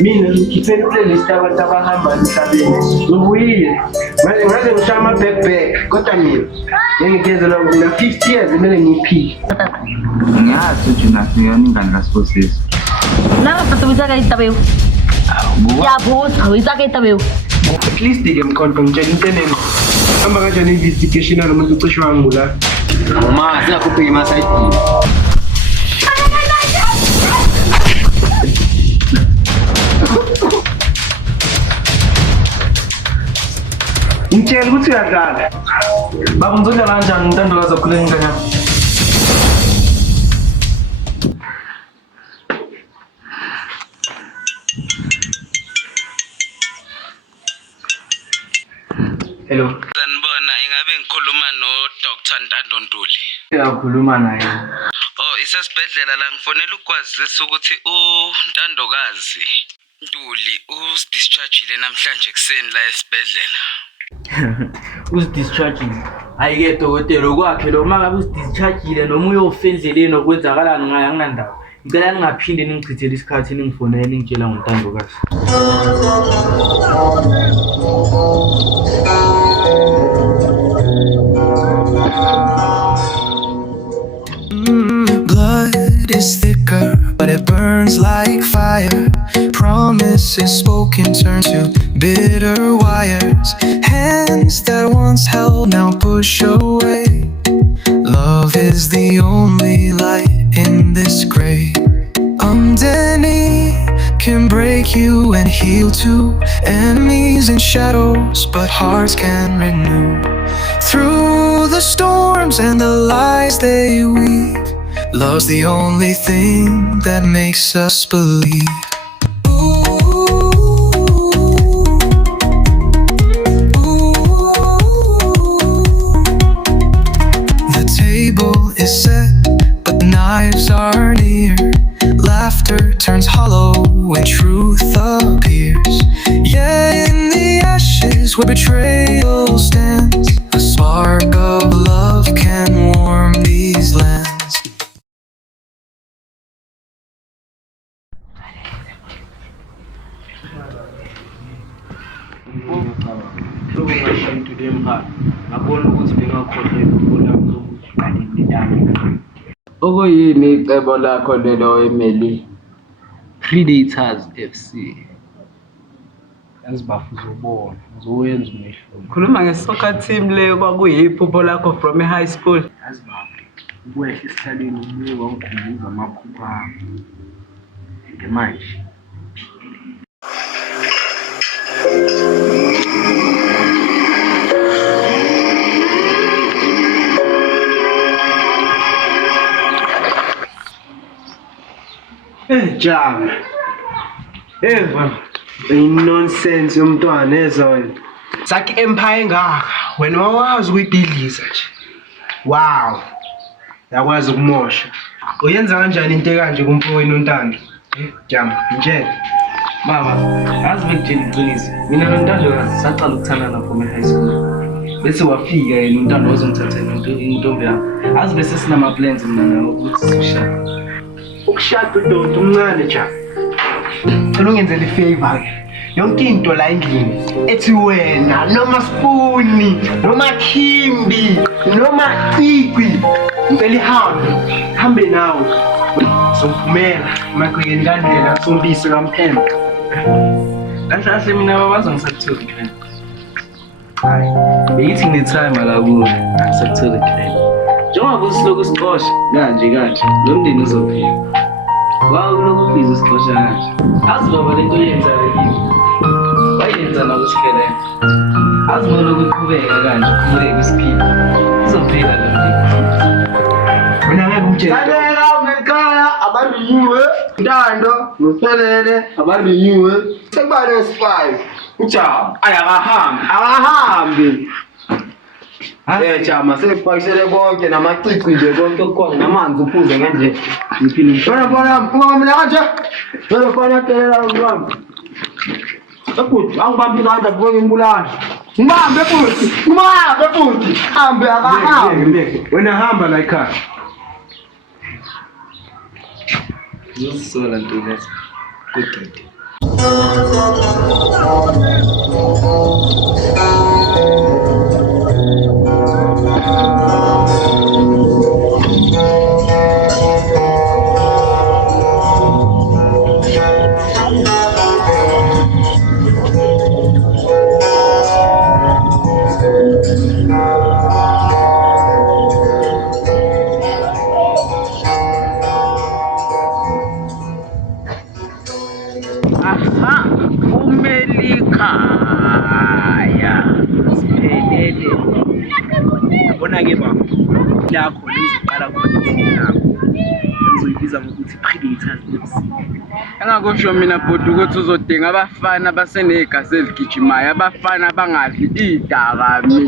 mina ngikhiphe playlist abantu abahamba emhlabeni ngibuyile ngaze ngishaya ama-back kodwa mina ngengigezela na 50 years kumele ngiyiphile. Ngiyazi ukuthi unasiyona ingane kaSibosiso. Nala tata uyitaka itabeu. Yabuza uyitaka itabeu. At least ke mkhonto ngitshela into enengo. Hamba kanjani investigation nalo muntu ucishe wangu la. Mama siyakhupha emasayidini. Ngitshela ukuthi uyadlala. Baba ngizodlala kanjani Ntandokazi akhuleni ingane yami? Hello. Sanibona ingabe ngikhuluma no Dr. Ntando Ntuli. Uyakhuluma naye. Oh isesibhedlela la ngifonela ukwazisa ukuthi uNtandokazi Ntuli udischargeile namhlanje kuseni la esibhedlela. Usidischargile. Ayike dokotela okwakhe lo maka usidischargeile noma uyofa endleleni okwenzakalani ngaye anginandaba. Ngicela ningaphinde ningichithele isikhathi ningifonele ningitshela ngoNtandokazi. Blood is thicker, but it burns like fire. Promises spoken turn to bitter wires. Hands that once held now push away. Love is the only light in this gray. Destiny can break you and heal too. Enemies and shadows, but hearts can renew. Through the storms and the lies they weave, love's the only thing that makes us believe. The table is set, but the knives are near. Laughter turns hollow when truth appears. Yeah, in the ashes where betrayal stands, a spark of love can warm these lands. Ngashaya today mkhaya. Ngabona ukuthi bengakhohlwa ukubona ukuthi ngidani. Okuyini icebo lakho lelo Emily? Predators FC. Yazibafu uzobona, uzoyenza umehluko. Khuluma nge-soccer team leyo kwakuyiphupho lakho from high school. Yazibafu. Ukwehla esihlaleni ubuye wangikhumbuza amaphupho ami. Ngemanje. Jam. Eva. Nonsense yomntwana ezona. Sakhe empire engaka. Wena wawazi ukuyidiliza nje. Wow. Yakwazi ukumosha. Uyenza kanjani into ekanje kumfowenu uNtando? Jam, ngitshela. Baba, yazi bekutshela iqiniso. Mina noNtandokazi saqala ukuthandana from high school. Bese wafika yena uNtando wazongithathela intombi yami. Yazi bese sinama plans mina nawe ukuthi sishade. Ukushada uDodo umncane nje. Cela ungenzele ifavor ke. Yonke into la endlini ethi wena noma Spuni noma Kimbi noma Cigwi ngicela hambe nawe. Sophumela makwini kandlela sombisi kaMphembe. Kahle mina babaza ngisakuthola ikhaya. Hayi, beyithi ngine-time la kuwe, angisakuthola ikhaya. Njengoba usiloku siqosha kanje lo mndeni uzophila. Wawulokhu ubhizi usiqosha kanje. Azi baba lento yenzayo yini? Bayenza nakusikele. Azi bona ukuqhubeka kanje, uqhubeke isiphila. Uzophila lo mndeni. Mina ngeke umtshele. Sanela ngekhaya abandiyiwe Ntando noSelele abandiyiwe sekubale S5 uJama akahambi Jama sekupakishele konke namacici nje konke okukhona namanzi uphuze ngendle iphini bona mina kanje bona telela umntwana ukuthi angibambi izandla kubonga imbulana ngibambe futhi hambe akahambi wena hamba la ekhaya. Uzosola Ntokazi. Good. Bona ke baba la khona iziqala khona ngizoyibiza ngokuthi predators Engakusho mina bhuti ukuthi uzodinga abafana abasenegazi eligijimayo, abafana abangadli idakamizwa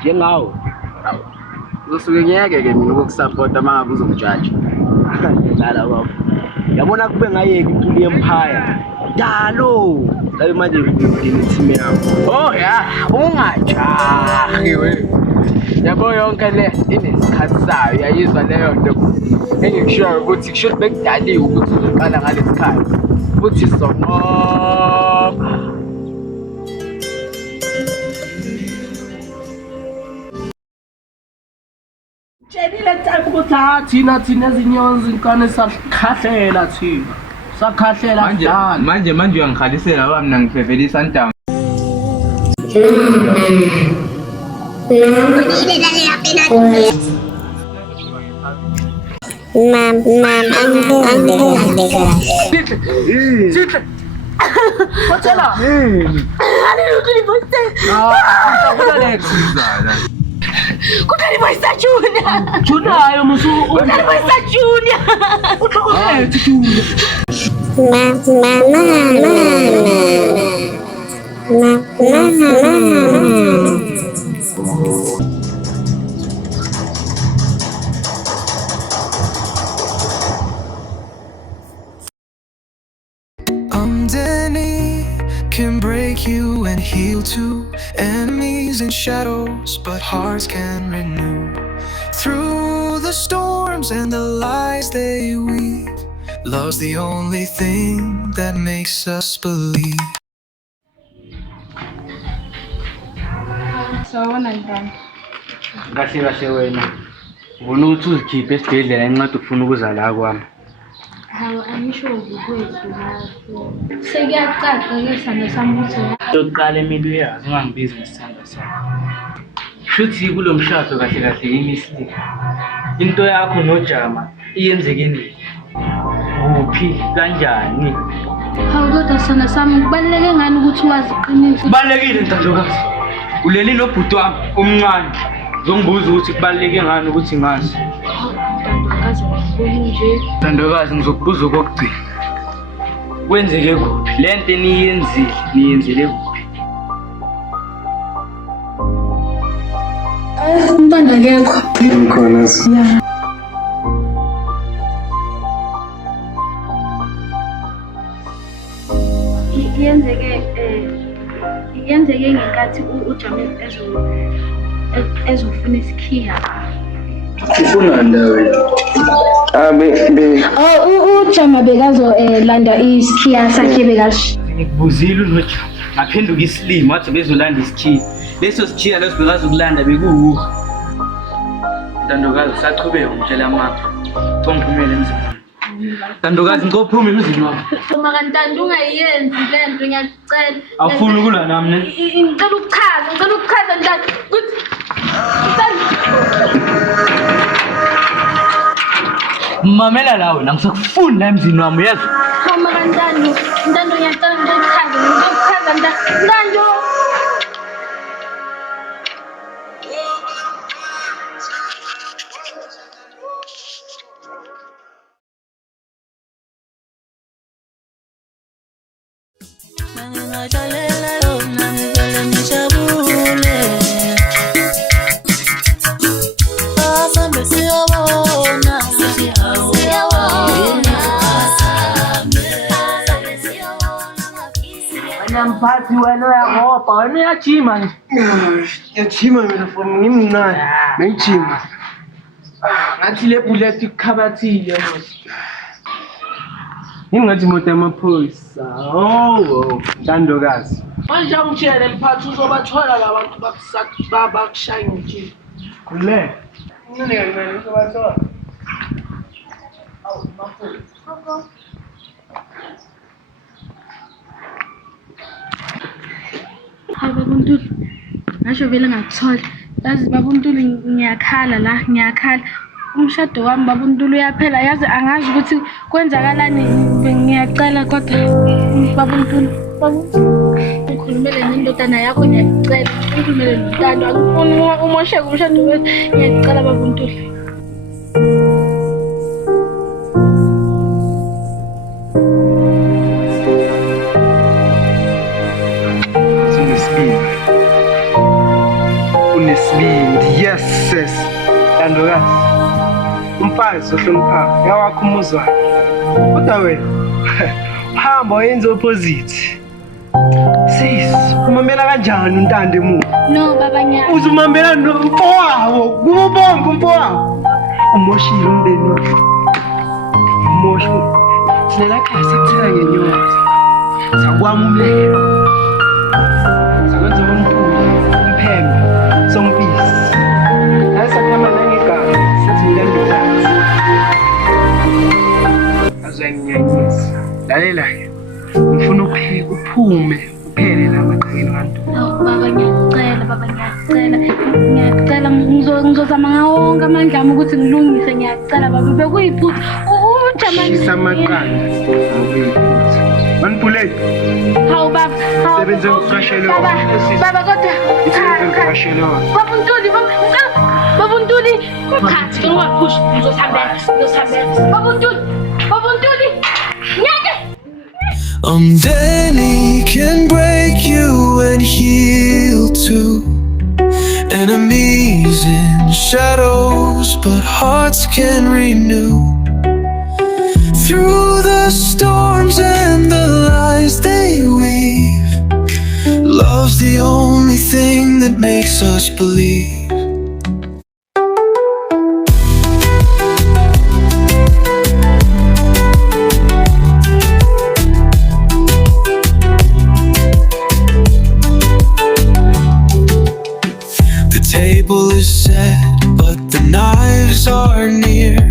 njengawo. uzosuke ngiyeke-ke mina ukukusapota uma ngabe uzongijaja. Ngala baba yabona kube ngayeki intuli empire njalo ngabe manje ngine-team yami. Oh ya, ungajahi we. Yabo yonke le inesikhathi sayo, yayizwa leyo nto engikushoyo ukuthi kusho bekudaliwe ukuthi uzoqala ngalesi khathi futhi sonqoba. Tshela time ukuthi thina ezinyoni zinkane sakhahlela thina. Sakhahlela manje uyangikhalisela baba mina ngifevela iSundowns. Watela Kutalivoisa Junior. Junayo musu Kutalivoisa Junior. uthokozethe Junior. Danny can break you and heal too. Enemies and shadows, but hearts can renew. Through the storms and the lies they weave, love's the only thing that makes us believe. Sawona njani? Kahle wena. Ufuna ukuthi uzikhiphe esibhedlela enqadi ufuna ukuza la kwami. Hawu angisho ukuthi lapho. Sekuyacaca-ke sithando sami ukuthi Yokuqala emini uyazi ungangibizi ngesithando sakho. Shuthi kulo mshado kahle imisli. Into yakho noJama iyenzeke nini? Kuphi kanjani? hawu kodwa sithando sami kubaluleke ngani ukuthi wazi iqiniso? Kubalekile ntandokazi. Uleli nobhuti wami omncane. Ngizongibuza ukuthi kubaluleke ngani ukuthi ngazi. Ntandokazi ngifuna nje. Ntandokazi ngizokubuza okugcina. Kwenzeke kuphi? Lento niyenzele kuphi? Umntwana akekho. Ngikhona Yenzeke ngenkathi uJama ezofuna isikhiya. Ufuna ndawo. uJama bekazo landa isikhiya sakhe bekashi. Ngikubuzile uNoJama. Ngaphenduka isilimo wathi bezolanda isikhiya. Leso sikhiya leso bekazi ukulanda bekuwu. Ntandokazi usachubeka umtshela amapha. Kongiphumele emzini. Ntandokazi ngikophume emzini wami. Uma kantando ungayenzi lento ngiyacela. Awufuni ukulwa nami ne? Ngicela ukuchaza ntando ukuthi Mamela la wena ngisakufuni la emzini wami uyezwa? Uma kantando ngiyacela ngikuchaza ntando. Mphathi wena uyagoba wena uyajima nje. Yachima mina from ngimncane. Bengijima. Ngathi le bullet ikhabathile mos. Ingathi imoto yamaphoyisa. Oh, Ntandokazi. Manje angitshele mphathi uzobathola labantu bakushaya ngitshile. Kule. Ngene kancane uzobathola. Hayi babuNtuli, ngasho vele ngakuthola. Yazi babuNtuli ngiyakhala la, ngiyakhala. Umshado wami babuNtuli uyaphela. Yazi angazi ukuthi kwenzakalani. Ngiyacela kodwa babuNtuli, ngikhulumele nendodana yakho ngiyacela. Ngikhulumele nontando. Angifuni umosheke umshado wethu. Ngiyacela babuNtuli. Unesibindi. Yes, sis. Ntandokazi. Umfazi ohloniphaka yawakho umuzi wakhe. Kodwa wena uhamba wenza opposite. Sis, umamela kanjani untande emuva? No baba nyaka. Uzumamela nomfowabo, kubonga umfowabo. Umoshile umndeni wakhe. Umosho. Thina la khaya sakuthela ngenyosi. Sakwama umlelo. Sakwenza umphulu, umphembe, sompisi. Sakhama nangegama, sithi Ntandokazi. Azanginyanyisa. Lalela-ke, ngifuna uphume, uphele la maqhakeni kanti. Baba ngiyacela, baba ngiyacela. Ngiyacela ngizozama ngawo wonke amandla ami ukuthi ngilungise. Ngiyacela baba bekuyiphutha. Shisa amaqanda. Manipulate. Hawu baba. Sebenze ngokuqashelwa. Baba kodwa. Sebenze ngokuqashelwa. babuNtuli, babuNtuli. Cha, ngingaphushi. Ngizosambela. babuNtuli. Nyake. Danny can break you and heal too. Enemies in shadows, but hearts can renew. Through the storms and the lies they weave, love's the only thing that makes us believe. The table is set, but the knives are near.